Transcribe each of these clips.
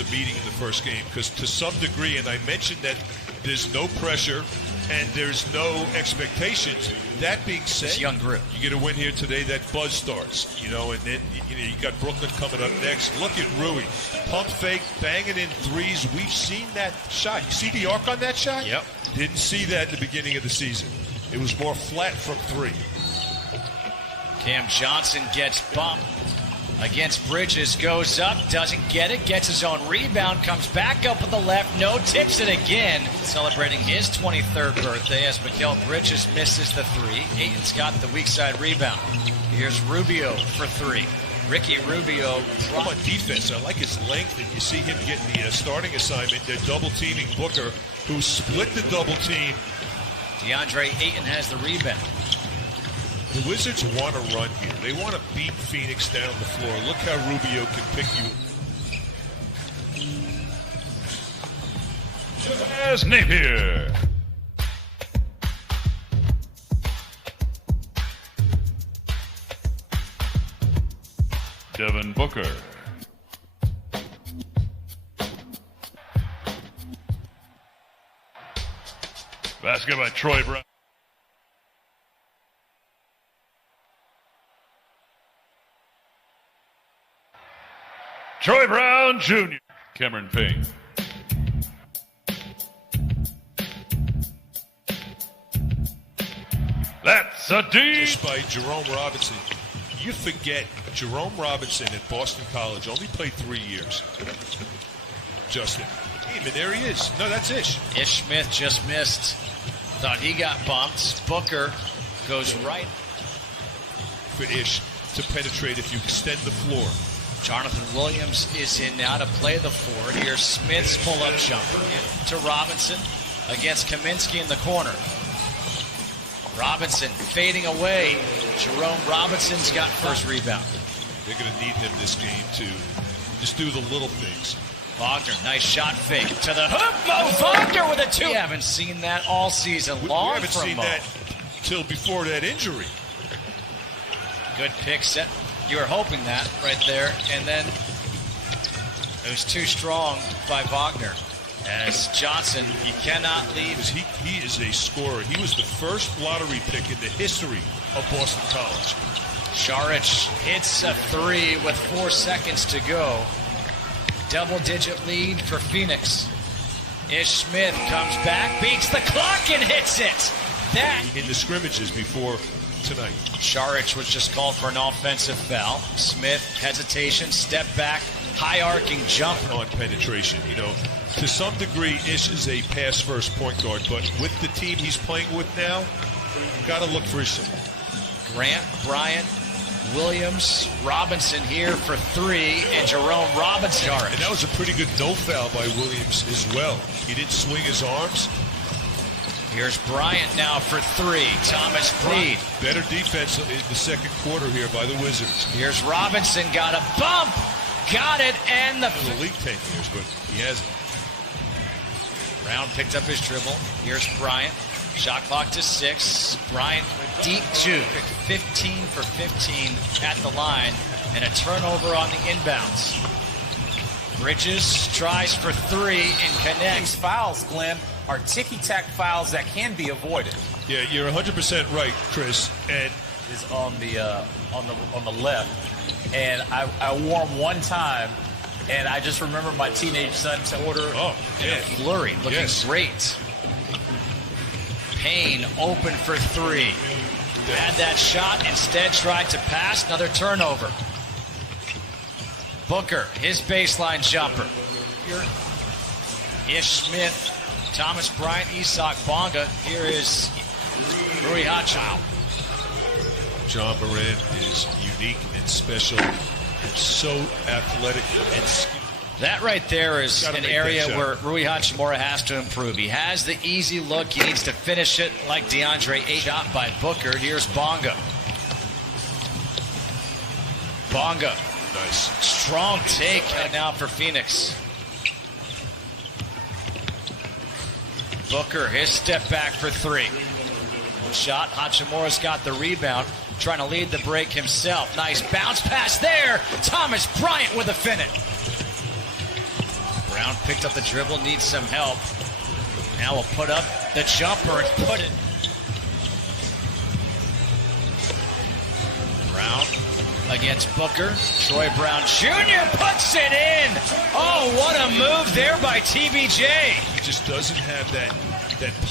a meeting in the first game because to some degree, and I mentioned that there's no pressure and there's no expectations. That being said, young group. You get a win here today, that buzz starts, and then you got Brooklyn coming up next. Look at Rui, pump fake, banging in threes. We've seen that shot. You see the arc on that shot? Yep. Didn't see that in the beginning of the season. It was more flat from three. Cam Johnson gets bumped against Bridges, goes up, doesn't get it, gets his own rebound, comes back up with the left, no, tips it again. Celebrating his 23rd birthday as Mikal Bridges misses the three. Ayton's got the weak side rebound. Here's Rubio for three. Ricky Rubio. From on defense, I like his length, and you see him getting the starting assignment. They're double-teaming Booker, who split the double team. DeAndre Ayton has the rebound. The Wizards want to run here. They want to beat Phoenix down the floor. Look how Rubio can pick you. As Napier. Devin Booker. Basket by Troy Brown. Troy Brown Jr. Cameron Payne. That's a deep. Just by Jerome Robinson. You forget Jerome Robinson at Boston College only played 3 years. Justin. Hey, but there he is. No, that's Ish. Ish Smith just missed. Thought he got bumped. Booker goes right. For Ish to penetrate if you extend the floor. Jonathan Williams is in now to play the four. Here's Smith's pull-up jumper to Robinson against Kaminsky in the corner. Robinson fading away. Jerome Robinson's got first rebound. They're going to need him this game to just do the little things. Wagner, nice shot fake to the hoop. Mo Wagner with a two. We haven't seen that all season long. We haven't seen that till before that injury. Good pick set. You were hoping that right there, and then it was too strong by Wagner. As Johnson, you cannot leave. He is a scorer. He was the first lottery pick in the history of Boston College. Šarić hits a three with 4 seconds to go. Double-digit lead for Phoenix. Ish Smith comes back, beats the clock, and hits it. That in the scrimmages before tonight. Šarić was just called for an offensive foul. Smith, hesitation, step back, high arcing jump. On penetration, to some degree, Ish is a pass-first point guard, but with the team he's playing with now, got to look for his. Grant, Bryant, Williams, Robinson here for three, and Jerome Robinson. And that was a pretty good no foul by Williams as well. He didn't swing his arms. Here's Bryant now for three. Thomas Bryant. Better defense in the second quarter here by the Wizards. Here's Robinson, got a bump. Got it, and the league 10 years, but he hasn't. Brown picked up his dribble. Here's Bryant. Shot clock to 6. Bryant deep two. 15 for 15 at the line, and a turnover on the inbounds. Bridges tries for three and connects. These fouls, Glenn, are ticky-tack fouls that can be avoided. Yeah, you're 100% right, Chris. And is on the left. And I wore them one time, and I just remember my teenage son's order. Oh, yeah. Flurry looking great. Payne open for three. Had that shot, instead tried to pass. Another turnover. Booker, his baseline jumper. Ish Smith, Thomas Bryant, Isak Bonga. Here is Rui Hachimura. John Moran is unique and special and so athletic and skilled. That right there is an area where Rui Hachimura has to improve. He has the easy look. He needs to finish it like DeAndre Ayton. Shot by Booker. Here's Bonga. Bonga. Nice. Strong take now for Phoenix. Booker, his step back for three. Shot. Hachimura's got the rebound. Trying to lead the break himself. Nice bounce pass there. Thomas Bryant with a finish. Brown picked up the dribble, needs some help. Now we'll put up the jumper and put it. Brown against Booker. Troy Brown Jr. puts it in. Oh, what a move there by TBJ. He just doesn't have that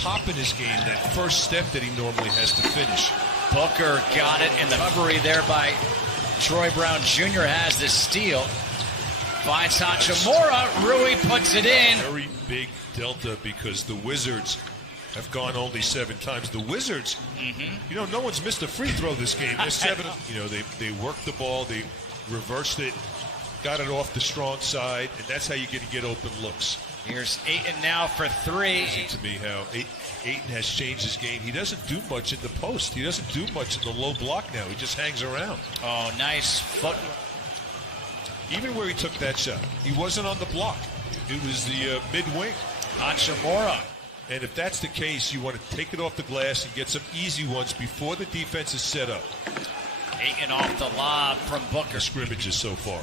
pop in his game, that first step that he normally has to finish. Booker got it in the recovery there by Troy Brown Jr. has the steal. Finds Hachimura. Rui puts it in. Very big delta because the Wizards have gone only 7 times. The Wizards, no one's missed a free throw this game. They're 7. They worked the ball, they reversed it, got it off the strong side, and that's how you're going to get open looks. Here's Ayton now for 3. To me, how Ayton has changed his game. He doesn't do much in the post. He doesn't do much in the low block now. He just hangs around. Oh, nice foot. Even where he took that shot, he wasn't on the block. It was the mid-wing. Hachimura. And if that's the case, you want to take it off the glass and get some easy ones before the defense is set up. Ayton off the lob from Booker. Scrimmages so far.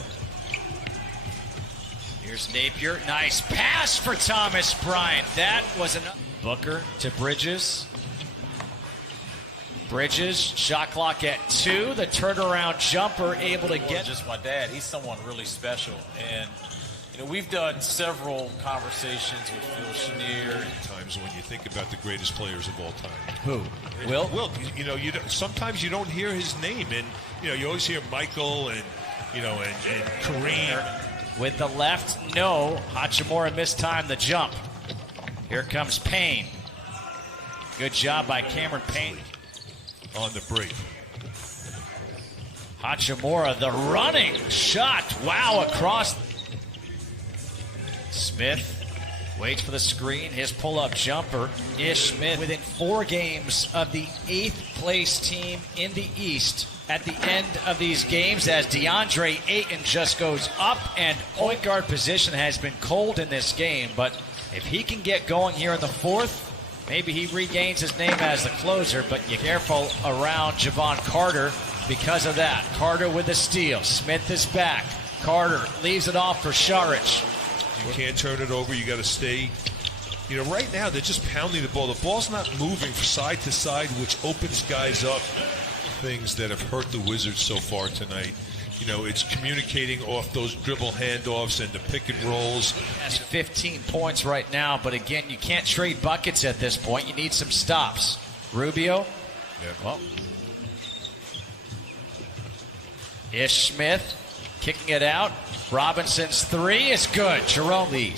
Here's Napier. Nice pass for Thomas Bryant. That was enough. Booker to Bridges. Bridges, shot clock at 2. The turnaround jumper able to get. Just my dad. He's someone really special. And, we've done several conversations with Phil Chenier. Times when you think about the greatest players of all time. Who? Will? Will. Sometimes you don't hear his name. And, you always hear Michael and Kareem. With the left, no. Hachimura mistimed the jump. Here comes Payne. Good job by Cameron Payne. On the break. Hachimura, the running shot. Wow, across. Smith waits for the screen. His pull-up jumper. Ish Smith within 4 games of the 8th place team in the East at the end of these games as DeAndre Ayton just goes up, and point guard position has been cold in this game, but if he can get going here in the 4th, maybe he regains his name as the closer, but you're careful around Javon Carter because of that. Carter with the steal. Smith is back. Carter leaves it off for Saric. You can't turn it over. You got to stay. Right now they're just pounding the ball. The ball's not moving from side to side, which opens guys up. Things that have hurt the Wizards so far tonight. It's communicating off those dribble handoffs and the pick and rolls. That's 15 points right now, but again, you can't trade buckets at this point. You need some stops. Rubio. Yeah. Well. Ish Smith kicking it out. Robinson's 3 is good. Jerome Lee.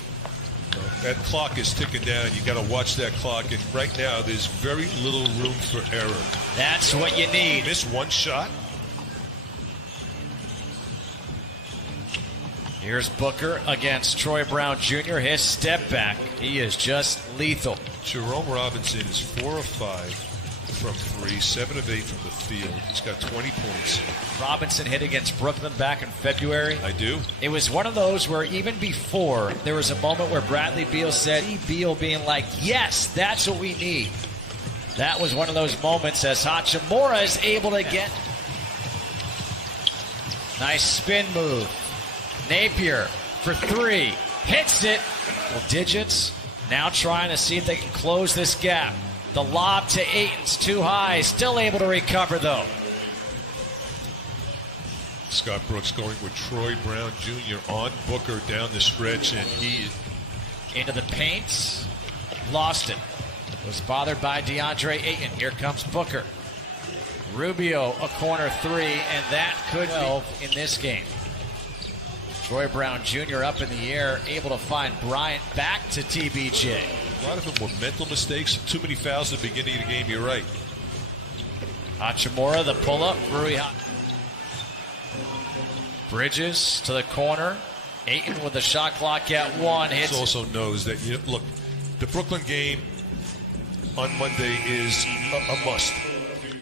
That clock is ticking down. You got to watch that clock. And right now, there's very little room for error. That's what you need. Miss one shot. Here's Booker against Troy Brown Jr. His step back. He is just lethal. Jerome Robinson is 4 of 5 from 3, 7 of 8 from the field. He's got 20 points. Robinson hit against Brooklyn back in February. I do. It was one of those where even before, there was a moment where Bradley Beal said, Beal being like, yes, that's what we need. That was one of those moments as Hachimura is able to get. Nice spin move. Napier for 3. Hits it. Well, digits. Now trying to see if they can close this gap. The lob to Ayton's too high. Still able to recover, though. Scott Brooks going with Troy Brown Jr. on Booker down the stretch, and he into the paint. Lost it. Was bothered by DeAndre Ayton. Here comes Booker. Rubio, a corner 3, and that could be in this game. Troy Brown Jr. up in the air, able to find Bryant back to TBJ. A lot of them were mental mistakes. Too many fouls at the beginning of the game. You're right. Hachimura, the pull-up. Rui. Bridges to the corner. Ayton with the shot clock at 1. Hits. Also knows that, look, the Brooklyn game on Monday is a must.